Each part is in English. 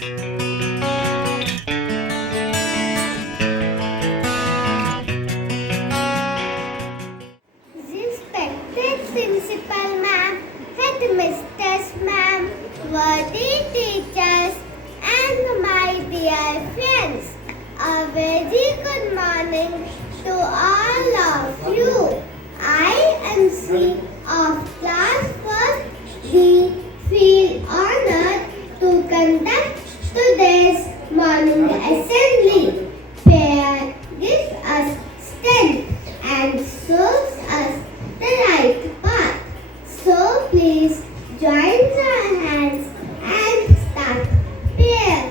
Respected Principal Ma'am, Headmistress Ma'am, worthy teachers, and my dear friends, a very good morning to all of you. I am C of class 1st D feel honored to conduct today's morning assembly, where gives us strength and shows us the right path. So please join our hands and start prayer.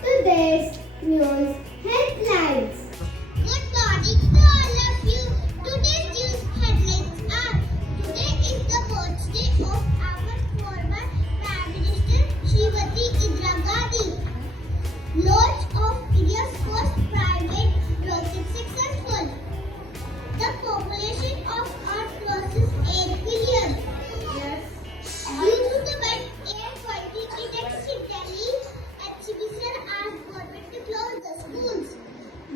Today's news headlines. Good morning to all of you. Today's news headlines are: today is the birthday of our former Prime Minister Srimati Indira Gandhi. Launch of India's first private rocket successful. The population of Earth crosses 8 billion. Due to the wet air quality index in Delhi, exhibition asked government to close the schools.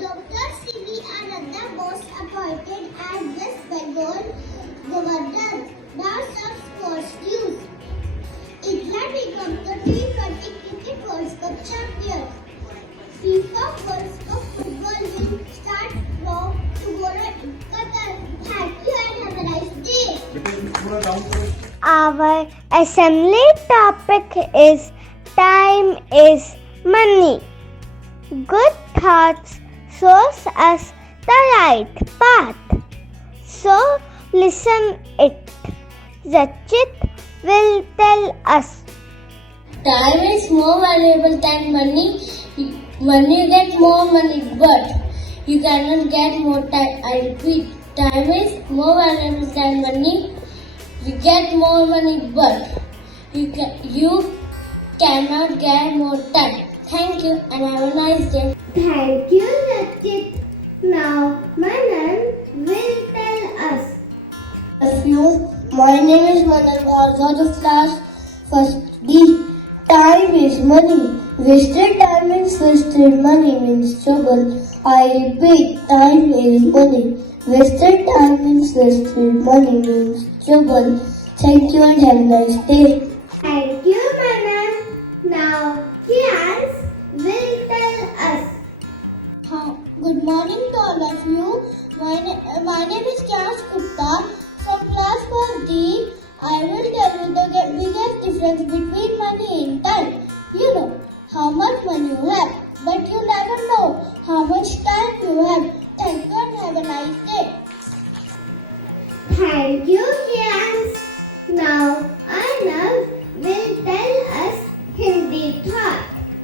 Dr. C.V. Ananda was appointed as West Bengal Governor. Now some sports news. England becomes the T20 Cricket World Cup champion. FIFA World Cup football will start from tomorrow in Qatar. Thank you and have a nice day. Our assembly topic is time is money. Good thoughts shows us the right path. So listen it. Rachit will tell us. Time is more valuable than money. When you get more money, but you cannot get more time. I repeat, time is more valuable than money. You get more money, but you cannot get more time. Thank you and have a nice day. Thank you, Rachit. Now Manan will tell us. My name is Manan, also the class first D. Time is money. Wasted time means wasted money means trouble. I repeat, time is money. Wasted time means wasted money means trouble. Thank you and have a nice day. Thank you, Manan. Now Kians will tell us. Good morning to all of you. My name is Kyas Gupta from class 4D. I will tell you the biggest difference between money and time. You know how much money you have, but you never know how much time you have. Thank you and have a nice day. Thank you, Kians. Now Arnav will tell us Hindi thought.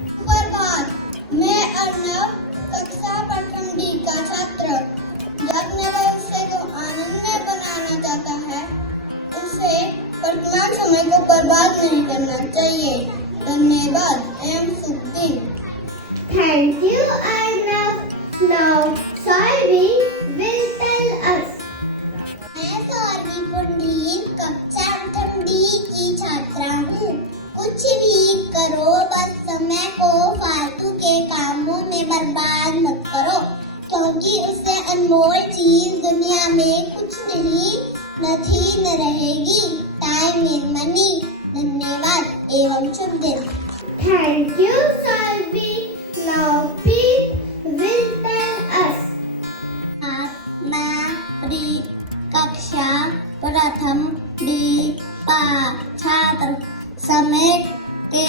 सुप्रभात, मैं अर्नव कक्षा प्रथम D का छात्र। जब मैं भविष्य को आनंदमय बनाना चाहता है, उसे वर्तमान समय को बर्बाद नहीं करना चाहिए। धन्यवाद एम शुभ दिन। Thank you, Arnav. Now Sairi will tell us. मैं सौरवी पुंडलीक कक्षा प्रथम डी की छात्रा हूँ। कुछ भी करो, बस समय को फालतू के कामों में बर्बाद मत करो, क्योंकि उससे अनमोल चीज दुनिया में कुछ नहीं न रहेगी। Time is money. धन्यवाद एवं शुभ दिन। Thank you, Sairi. Now Pete will tell us. मैं कक्षा प्रथम डी का छात्र समय के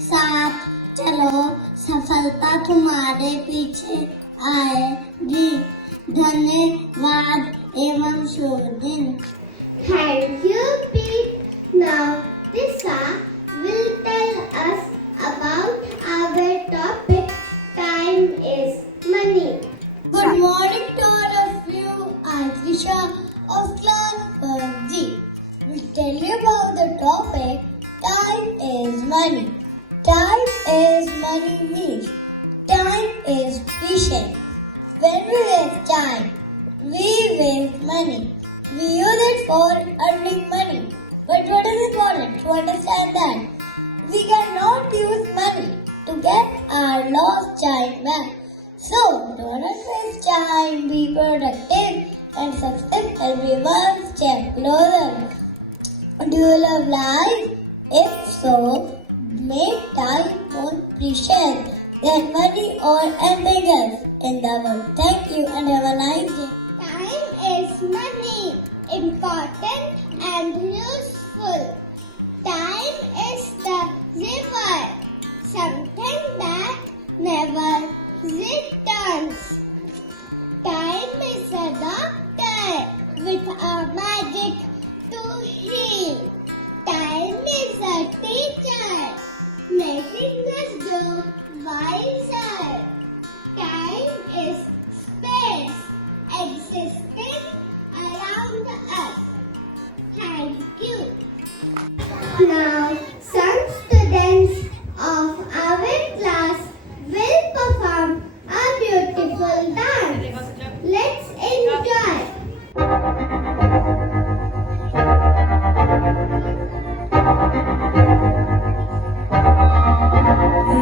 साथ चलो, सफलता तुम्हारे पीछे आएगी। धन्यवाद एवं शुभ दिन। Thank you, Pete. Now, Tissa will tell us about our topic, time is money. Good morning to all of you. I'm Trisha of class 1G. We'll tell you about the topic, time is money. Time is money means time is precious. When we waste time, we waste money. We use it for earning money. But what is important to understand that we cannot use money to get our lost time back. So, do not waste time, be productive and success will be one step closer. Do you love life? If so, make time more precious than money or anything else in the world. Thank you and have a nice day. Time is money, important and useful. Time is the river, something that never returns. Time is a doctor with a magic to heal. Time is a teacher, making us grow wiser. Time is space existing around us. Thank you. Now, some students of our class will perform a beautiful dance. Let's enjoy.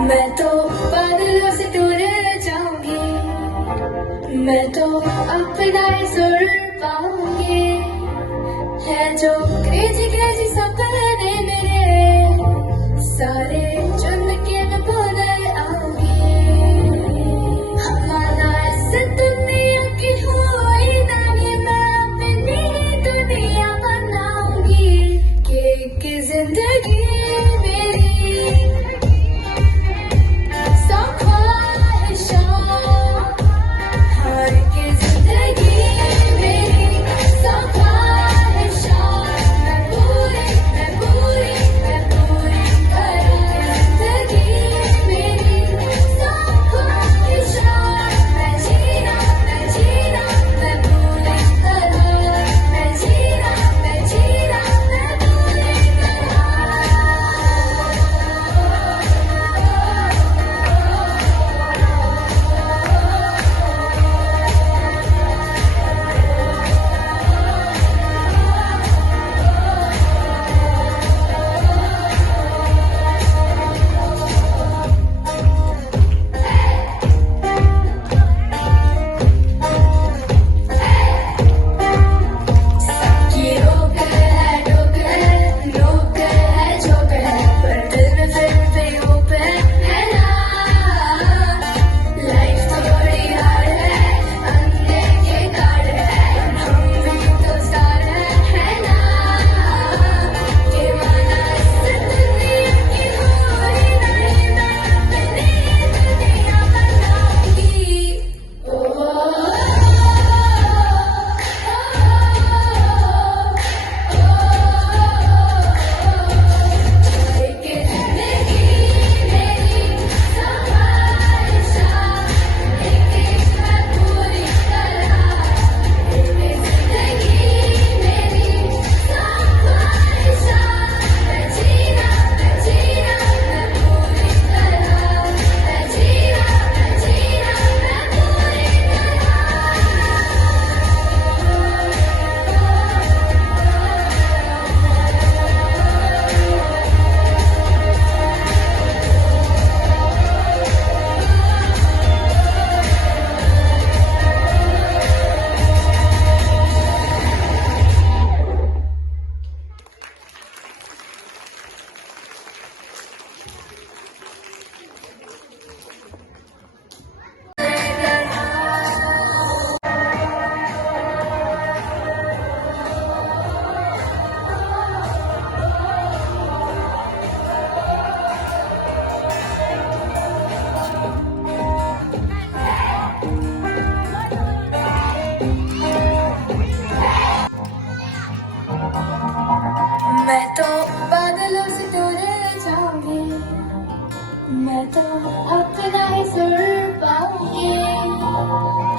मैं तो बादलों से दूर जाऊंगी, मैं तो अपना ही सुर पाऊंगी। है जो क्रेजी क्रेजी सपने मेरे, सारे चुन के मैं बदल आऊंगी। हमारा इस दुनिया की हुई नानी, मैं अपनी दुनिया बनाऊंगी। कि जिंदगी मेरी हर की जिंदगी मेरी मैं पूरे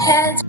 Hands